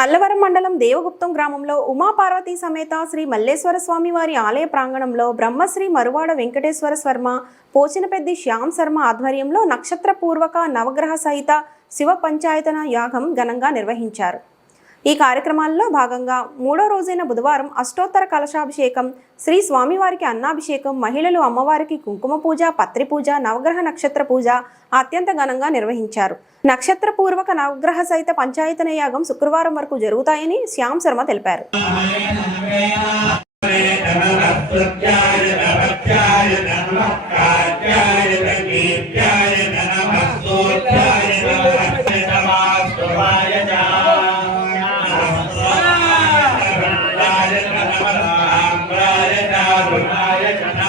అల్లవరం మండలం దేవగుప్తం గ్రామంలో ఉమాపార్వతీ సమేత శ్రీ మల్లేశ్వర స్వామి వారి ఆలయ ప్రాంగణంలో బ్రహ్మశ్రీ మరువాడ వెంకటేశ్వర శర్మ పోచినపెద్ది శ్యామ్ శర్మ ఆధ్వర్యంలో నక్షత్ర పూర్వక నవగ్రహ సహిత శివ పంచాయతన యాగం ఘనంగా నిర్వహించారు. ఈ కార్యక్రమాల్లో భాగంగా మూడో రోజైన బుధవారం అష్టోత్తర కలశాభిషేకం శ్రీ స్వామివారికి అన్నాభిషేకం మహిళలు అమ్మవారికి కుంకుమ పూజ పత్రి పూజ నవగ్రహ నక్షత్ర పూజ అత్యంత ఘనంగా నిర్వహించారు. నక్షత్రపూర్వక నవగ్రహ సహిత పంచాయతన యాగం శుక్రవారం వరకు జరుగుతాయని శ్యామ్ శర్మ తెలిపారు. వృద్ధాయ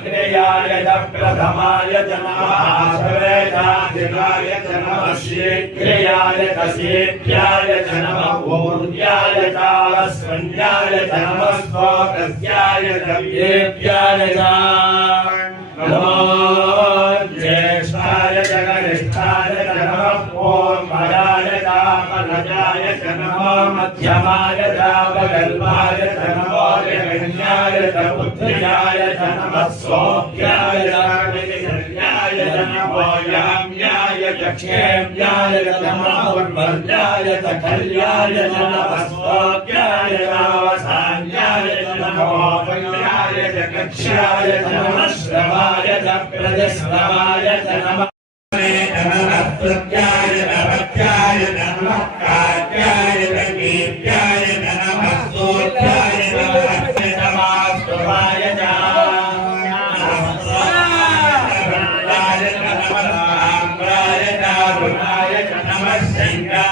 अग्रयाय च प्रथमाय च नमः जातिकाय च नमः शीघ्रयाय चालस्वन्याय च स्वागत्याय च ज्येष्ठाय च कनिष्ठाय चापनजाय च मध्यमाय चापगल्पाय च उत्थयाय धनमस्वाभ्याय धर्म्याय धनवायाम्याय चक्षेम्याय धनमावर्मर्याय तखल्याय धनमस्वाभ्याय रावसान्याय धनमापन्याय जगक्ष्याय धनमश्रवाय धप्रजस्रवाय धनम Thank God.